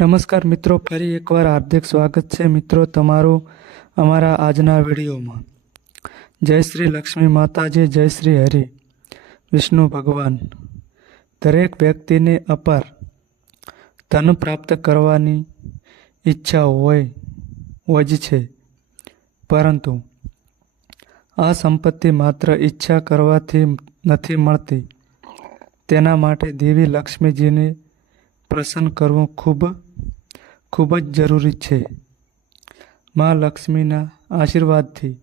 નમસ્કાર મિત્રો, ફરી એકવાર હાર્દિક સ્વાગત છે મિત્રો તમારું અમારા આજના વિડીયોમાં. જય શ્રી લક્ષ્મી માતાજી, જય શ્રી હરિ. વિષ્ણુ ભગવાન. દરેક વ્યક્તિને અપાર ધન પ્રાપ્ત કરવાની ઈચ્છા હોય હોય જ છે. પરંતુ આ સંપત્તિ માત્ર ઈચ્છા કરવાથી નથી મળતી. તેના માટે દેવી લક્ષ્મીજીને પ્રસન્ન કરવું ખૂબ ખૂબ જ જરૂરી છે. મા લક્ષ્મીના આશીર્વાદથી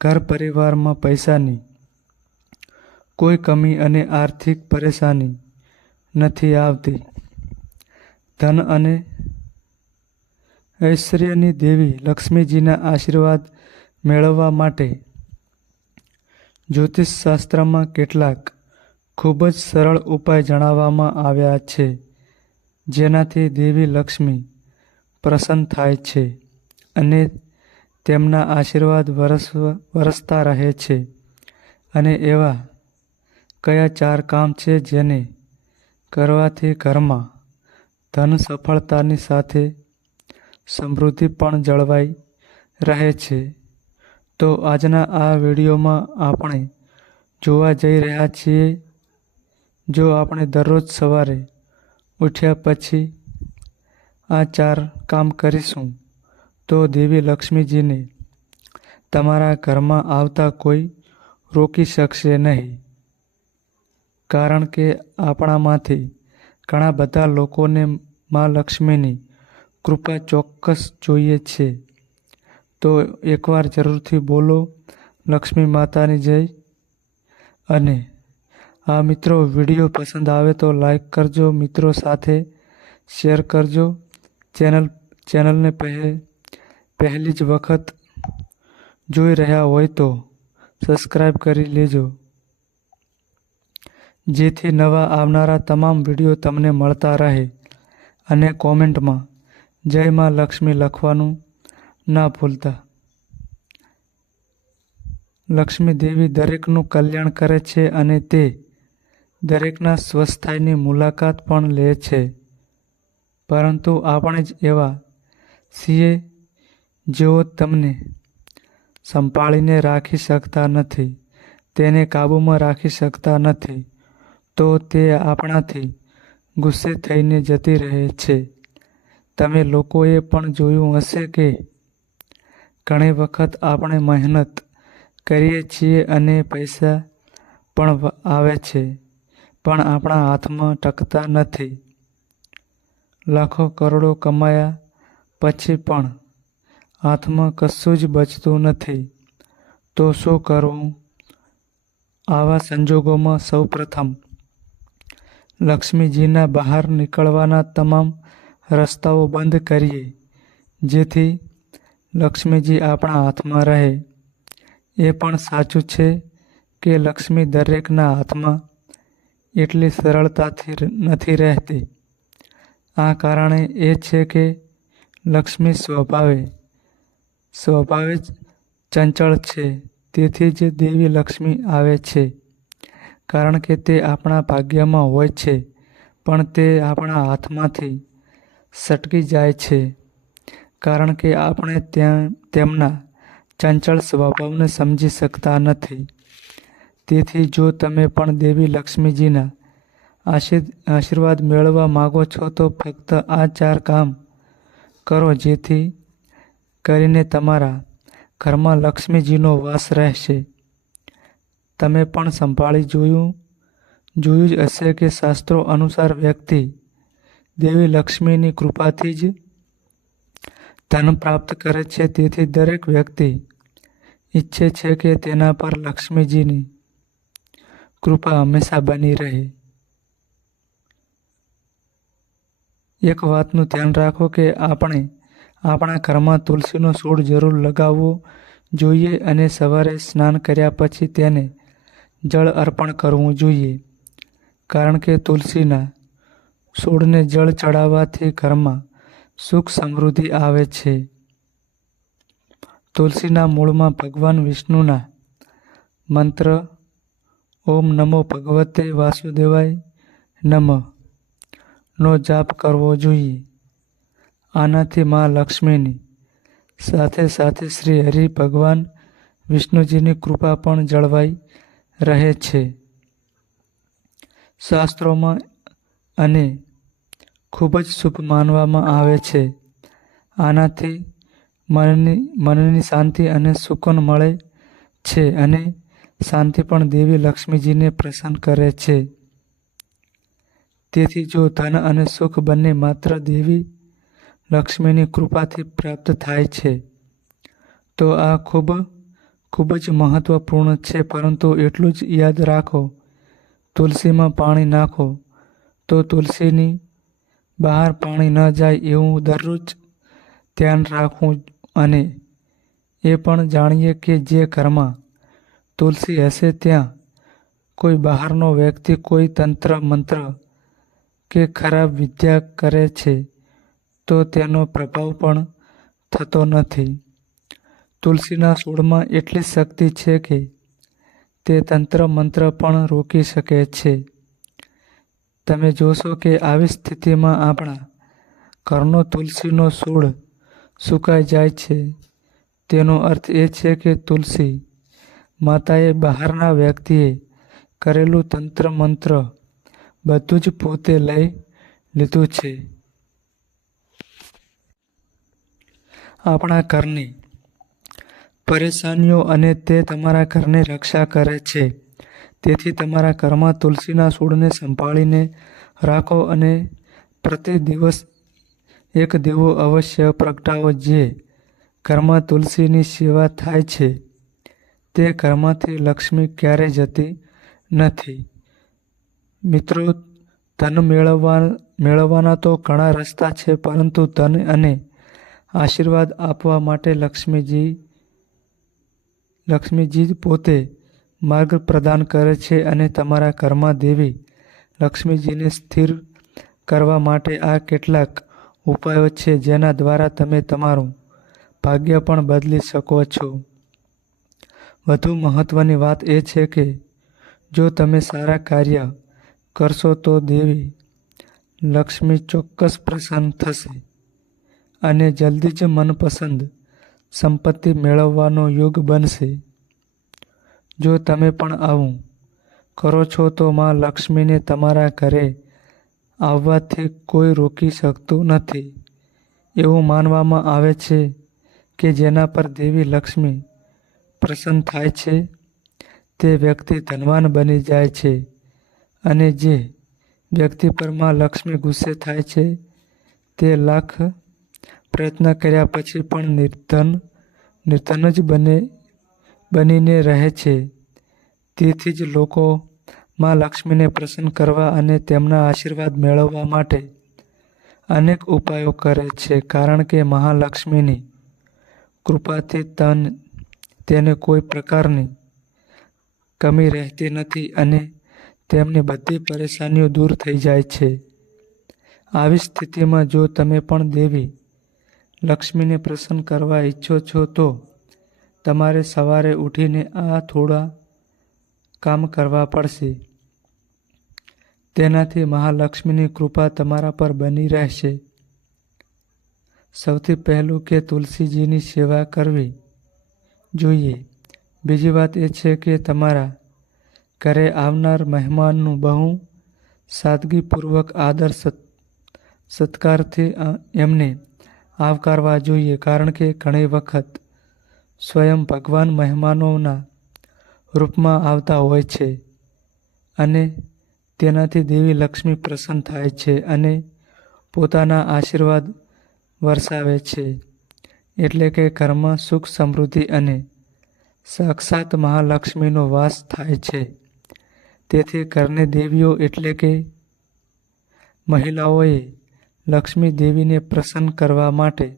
ઘર પરિવારમાં પૈસાની કોઈ કમી અને આર્થિક પરેશાની નથી આવતી. ધન અને ઐશ્વર્યની દેવી લક્ષ્મીજીના આશીર્વાદ મેળવવા માટે જ્યોતિષશાસ્ત્રમાં કેટલાક ખૂબ જ સરળ ઉપાય જણાવવામાં આવ્યા છે. જેનાથી દેવી લક્ષ્મી પ્રસન્ન થાય છે અને તેમના આશીર્વાદ વરસ વરસતા રહે છે. અને એવા કયા ચાર કામ છે જેને કરવાથી ઘરમાં ધન સફળતાની સાથે સમૃદ્ધિ પણ જળવાઈ રહે છે? તો આજના આ વિડીયોમાં આપણે જોવા જઈ રહ્યા છીએ, જો આપણે દરરોજ સવારે ઉઠ્યા પછી આ ચાર કામ કરીશું તો દેવી લક્ષ્મીજીને તમારા ઘરમાં આવતા કોઈ રોકી શકશે નહીં. કારણ કે આપણામાંથી ઘણા બધા લોકોને મા લક્ષ્મીની કૃપા ચોક્કસ જોઈએ છે. તો એકવાર જરૂરથી બોલો, લક્ષ્મી માતાની જય. અને આ મિત્રો, વીડિયો પસંદ આવે તો લાઈક કરજો, મિત્રો સાથે શેર કરજો. ચેનલ ચેનલને પહે, પહેલી જ વખત જોઈ રહ્યા હોય તો સબસ્ક્રાઈબ કરી લેજો. જેથી નવા આવનારા તમામ વીડિયો તમને મળતા રહે અને કોમેન્ટમાં જય માં લક્ષ્મી લખવાનું ના ભૂલતા. લક્ષ્મી દેવી દરેકનું કલ્યાણ કરે છે અને તે દરેકના સ્વસ્થાયની મુલાકાત પણ લે છે. પરંતુ આપણે જ એવા છીએ જેઓ તમને સંભાળીને રાખી શકતા નથી, તેને કાબૂમાં રાખી શકતા નથી, તો તે આપણાથી ગુસ્સે થઈને જતી રહે છે. તમે લોકોએ પણ જોયું હશે કે ઘણી વખત આપણે મહેનત કરીએ છીએ અને પૈસા પણ આવે છે. પણ આપણા હાથમાં ટકતા નથી. લાખો કરોડો કમાયા પછી પણ હાથમાં કશું જ બચતું નથી. તો શું કરવું? આવા સંજોગોમાં સૌપ્રથમ લક્ષ્મીજીના બહાર નીકળવાના તમામ રસ્તાઓ બંધ કરીએ, જેથી લક્ષ્મીજી આપણા હાથમાં રહે. એ પણ સાચું છે કે લક્ષ્મી દરેકના હાથમાં એટલી સરળતાથી નથી રહેતી. આ કારણે એ છે કે લક્ષ્મી સ્વભાવે સ્વભાવે જ ચંચળ છે. તેથી જ દેવી લક્ષ્મી આવે છે. કારણ કે તે આપણા ભાગ્યમાં હોય છે, પણ તે આપણા હાથમાંથી સટકી જાય છે. કારણ કે આપણે ત્યાં, તેમના ચંચળ સ્વભાવને સમજી શકતા નથી. તેથી જો તમે પણ દેવી લક્ષ્મીજીના આશીર્વાદ મેળવવા માગો છો, તો ફક્ત આ ચાર કામ કરો, જેથી કરીને તમારા ઘરમાં લક્ષ્મીજીનો વાસ રહેશે. તમે પણ સંભાળી જોયું જોયું જ હશે કે શાસ્ત્રો અનુસાર વ્યક્તિ દેવી લક્ષ્મીની કૃપાથી જ ધન પ્રાપ્ત કરે છે. તેથી દરેક વ્યક્તિ ઈચ્છે છે કે તેના પર લક્ષ્મીજીની કૃપા હંમેશા બની રહે. એક વાતનું ધ્યાન રાખો કે આપણે આપણા ઘરમાં તુલસીનો છોડ જરૂર લગાવવો જોઈએ અને સવારે સ્નાન કર્યા પછી તેને જળ અર્પણ કરવું જોઈએ. કારણ કે તુલસીના છોડને જળ ચડાવવાથી ઘરમાં સુખ સમૃદ્ધિ આવે છે. તુલસીના મૂળમાં ભગવાન વિષ્ણુના મંત્ર ઓમ નમો ભગવતે વાસુદેવાય નમઃ. નો જાપ કરવો જોઈએ. આનાથી મા લક્ષ્મીની સાથે સાથે શ્રી હરિ ભગવાન વિષ્ણુજીની કૃપા પણ જળવાઈ રહે છે. શાસ્ત્રોમાં અને ખૂબ જ શુભ માનવામાં આવે છે. આનાથી મનની મનની શાંતિ અને સુકૂન મળે છે અને શાંતિ પણ દેવી લક્ષ્મીજીને પ્રસન્ન કરે છે. તેથી જો ધન અને સુખ બંને માત્ર દેવી લક્ષ્મીની કૃપાથી પ્રાપ્ત થાય છે, તો આ ખૂબ ખૂબ જ મહત્વપૂર્ણ છે. પરંતુ એટલું જ યાદ રાખો, તુલસીમાં પાણી નાખો, તો તુલસીની બહાર પાણી ન જાય એવું દરરોજ ધ્યાન રાખવું અને એ પણ જાણીએ કે જે ઘરમાં તુલસી હશે ત્યાં. કોઈ બહારનો વ્યક્તિ કોઈ તંત્ર મંત્ર કે ખરાબ વિદ્યા કરે છે, તો તેનો પ્રભાવ પણ થતો નથી. તુલસીના છોડમાં એટલી શક્તિ છે કે તે તંત્ર મંત્ર પણ રોકી શકે છે. તમે જોશો કે આવી સ્થિતિમાં આપણા ઘરનો તુલસીનો છોડ સુકાઈ જાય છે. તેનો અર્થ એ છે કે તુલસી માતાએ બહારના વ્યક્તિએ કરેલું તંત્ર મંત્ર બધું જ પોતે લઈ લીધું છે. આપણા ઘરની પરેશાનીઓ અને તે તમારા ઘરની રક્ષા કરે છે. તેથી તમારા ઘરમાં તુલસીના છોડને સંભાળીને રાખો અને પ્રતિ દિવસ એક દેવો અવશ્ય પ્રગટાવો જે ઘરમાં તુલસીની સેવા થાય છે. તે ઘરમાંથી લક્ષ્મી ક્યારેય જતી નથી. મિત્રો, ધન મેળવવા, મેળવવાના તો ઘણા રસ્તા છે, પરંતુ ધન અને આશીર્વાદ આપવા માટે લક્ષ્મીજી લક્ષ્મીજી જ પોતે માર્ગ પ્રદાન કરે છે અને તમારા ઘરમાં દેવી લક્ષ્મીજીને સ્થિર કરવા માટે આ કેટલાક ઉપાયો છે જેના દ્વારા તમે તમારું ભાગ્ય પણ બદલી શકો છો. વધુ મહત્વની વાત એ છે કે, જો તમે સારા કાર્ય કરશો તો દેવી લક્ષ્મી ચોક્કસ પ્રસન્ન થશે અને જલ્દી જ મનપસંદ સંપત્તિ મેળવવાનો યોગ બનશે. જો તમે પણ આવું કરો છો તો માં લક્ષ્મીને તમારા ઘરે આવવાથી કોઈ રોકી શકતું નથી. એવું માનવામાં આવે છે કે જેના પર દેવી લક્ષ્મી પ્રસન્ન થાય છે, તે વ્યક્તિ ધનવાન બની જાય છે અને જે વ્યક્તિ પરમાં લક્ષ્મી ગુસ્સે થાય છે, તે લાખ પ્રયત્ન કર્યા પછી પણ નિર્ધન નિર્ધન જ બને, બનીને રહે છે. તેથી જ લોકો માં લક્ષ્મીને પ્રસન્ન કરવા અને તેમના આશીર્વાદ મેળવવા માટે અનેક ઉપાયો કરે છે, કારણ કે મહાલક્ષ્મીની કૃપાથી તન તેને કોઈ પ્રકારની કમી રહેતી નથી અને તેમની બધી પરેશાનીઓ દૂર થઈ જાય છે. આવી સ્થિતિમાં જો તમે પણ દેવી લક્ષ્મીને પ્રસન્ન કરવા ઈચ્છો છો તો તમારે સવારે ઉઠીને આ થોડા કામ કરવા પડશે. તેનાથી મહાલક્ષ્મીની કૃપા તમારા પર બની રહેશે. સૌથી પહેલું કે તુલસીજીની સેવા કરવી. જોઈએ. બીજી વાત એ છે કે તમારા ઘરે આવનાર મહેમાનનું બહુ સાદગીપૂર્વક આદર સત્કારથી એમને આવકારવા જોઈએ. કારણ કે ઘણી વખત સ્વયં ભગવાન મહેમાનોના રૂપમાં આવતા હોય છે અને તેનાથી દેવી લક્ષ્મી પ્રસન્ન થાય છે અને પોતાના આશીર્વાદ વરસાવે છે. એટલે કે ઘરમાં સુખ, સમૃદ્ધિ અને સાક્ષાત મહાલક્ષ્મીનો વાસ થાય છે. તેથી ઘરની દેવીઓ એટલે કે મહિલાઓએ લક્ષ્મી દેવીને પ્રસન્ન કરવા માટે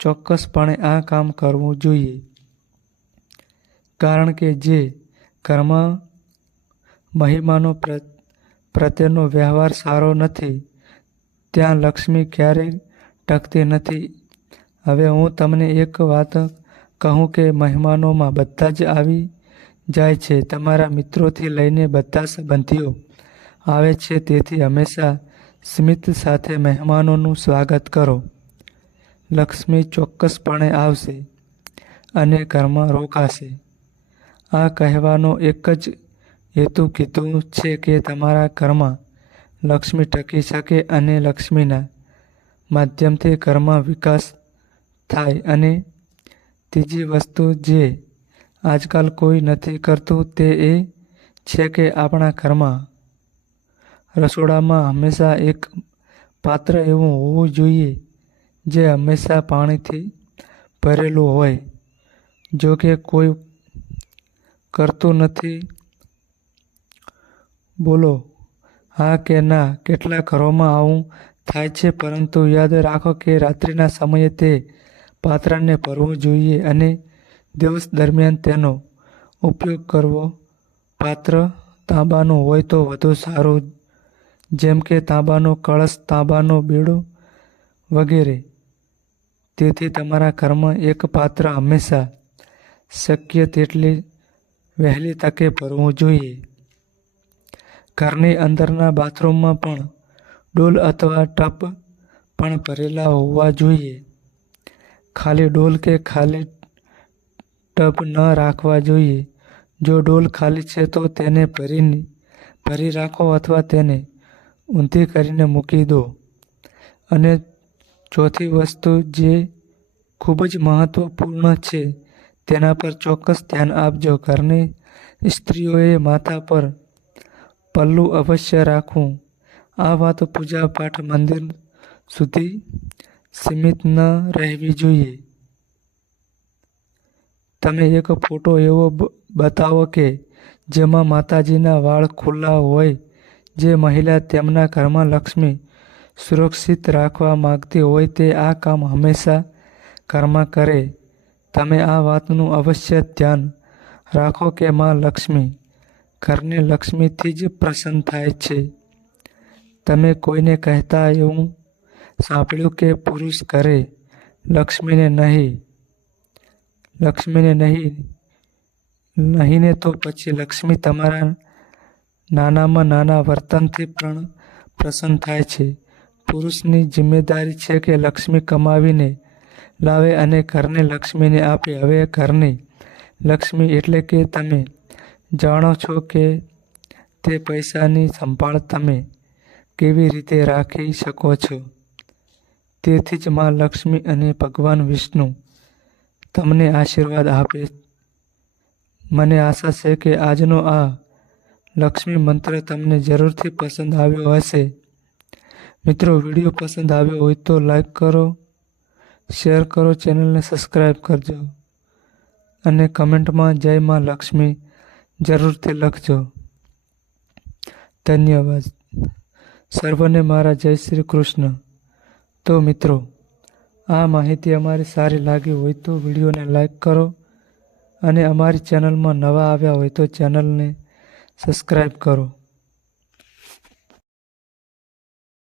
ચોક્કસપણે આ કામ કરવું જોઈએ. કારણ કે જે ઘરમાં મહિમાનો પ્રત્યેનો વ્યવહાર સારો નથી, ત્યાં લક્ષ્મી ક્યારેય ટકતી નથી. હવે હું તમને એક વાત કહું કે મહેમાનોમાં બધા જ આવી જાય છે. તમારા મિત્રોથી લઈને બધા સંબંધીઓ આવે છે. તેથી હંમેશા સ્મિત સાથે મહેમાનોનું સ્વાગત કરો. લક્ષ્મી ચોક્કસપણે આવશે અને ઘરમાં રોકાશે. આ કહેવાનો એક જ હેતુ કીધું છે કે તમારા ઘરમાં લક્ષ્મી ટકી શકે અને લક્ષ્મીના માધ્યમથી ઘરમાં વિકાસ થાય અને ત્રીજી વસ્તુ જે આજકાલ કોઈ નથી કરતું તે એ છે કે આપણા ઘરમાં રસોડામાં હંમેશા એક પાત્ર એવું હોવું જોઈએ જે હંમેશા પાણીથી ભરેલું હોય. જો કે કોઈ કરતું નથી, બોલો, હા કે ના કેટલા ઘરોમાં આવું થાય છે, પરંતુ યાદ રાખો કે રાત્રિના સમયે તે પાત્રને ભરવું જોઈએ અને દિવસ દરમિયાન તેનો ઉપયોગ કરવો. પાત્ર તાંબાનું હોય તો વધુ સારું, જેમ કે તાંબાનો કળશ, તાંબાનો બેડો વગેરે. તેથી તમારા ઘરમાં એક પાત્ર હંમેશા શક્ય તેટલી વહેલી તકે ભરવું જોઈએ. ઘરની અંદરના બાથરૂમમાં પણ ડોલ અથવા ટપ પણ ભરેલા હોવા જોઈએ. ખાલી ડોલ કે ખાલી ટબ ન રાખવા જોઈએ. જો ડોલ ખાલી છે તો તેને ભરી ભરી રાખો અથવા તેને ઊંધી કરીને મૂકી દો. અને ચોથી વસ્તુ જે ખૂબ જ મહત્વપૂર્ણ છે, તેના પર ચોક્કસ ધ્યાન આપજો. ઘરની સ્ત્રીઓએ માથા પર પલ્લું અવશ્ય રાખવું. આ વાત પૂજા પાઠ મંદિર સુધી સીમિત ન રહેવી જોઈએ. તમે એક ફોટો એવો બતાવો કે જેમાં માતાજીના વાળ ખુલ્લા હોય, જે મહિલા તેમના ઘરમાં લક્ષ્મી સુરક્ષિત રાખવા માંગતી હોય તે આ કામ હંમેશા ઘરમાં કરે. તમે આ વાતનું અવશ્ય ધ્યાન રાખો કે માં લક્ષ્મી ઘરની લક્ષ્મીથી જ પ્રસન્ન થાય છે. તમે કોઈને કહેતા એવું સાંભળ્યું કે પુરુષ ઘરે લક્ષ્મીને નહીં લક્ષ્મીને નહીં નહીં ને તો પછી લક્ષ્મી તમારા નાનામાં નાના વર્તનથી પણ પ્રસન્ન થાય છે. પુરુષની જિમ્મેદારી છે કે લક્ષ્મી કમાવીને લાવે અને ઘરને લક્ષ્મીને આપે. હવે ઘરની લક્ષ્મી એટલે કે તમે. જાણો છો કે તે પૈસાની સંભાળ તમે કેવી રીતે રાખી શકો છો? તેથી જ માં લક્ષ્મી અને ભગવાન વિષ્ણુ તમને આશીર્વાદ આપે. મને આશા છે કે આજનો આ લક્ષ્મી મંત્ર તમને જરૂરથી પસંદ આવ્યો હશે. મિત્રો, વીડિયો પસંદ આવ્યો હોય તો લાઈક કરો, શેર કરો, ચેનલને સબસ્ક્રાઈબ કરજો અને કમેન્ટમાં જય માં લક્ષ્મી જરૂરથી લખજો. ધન્યવાદ. સર્વને મારા જય શ્રી કૃષ્ણ. તો મિત્રો, આ માહિતી અમારી સારી લાગી હોય તો વિડીયોને લાઈક કરો અને અમારી ચેનલમાં નવા આવ્યા હોય તો ચેનલને સબસ્ક્રાઈબ કરો.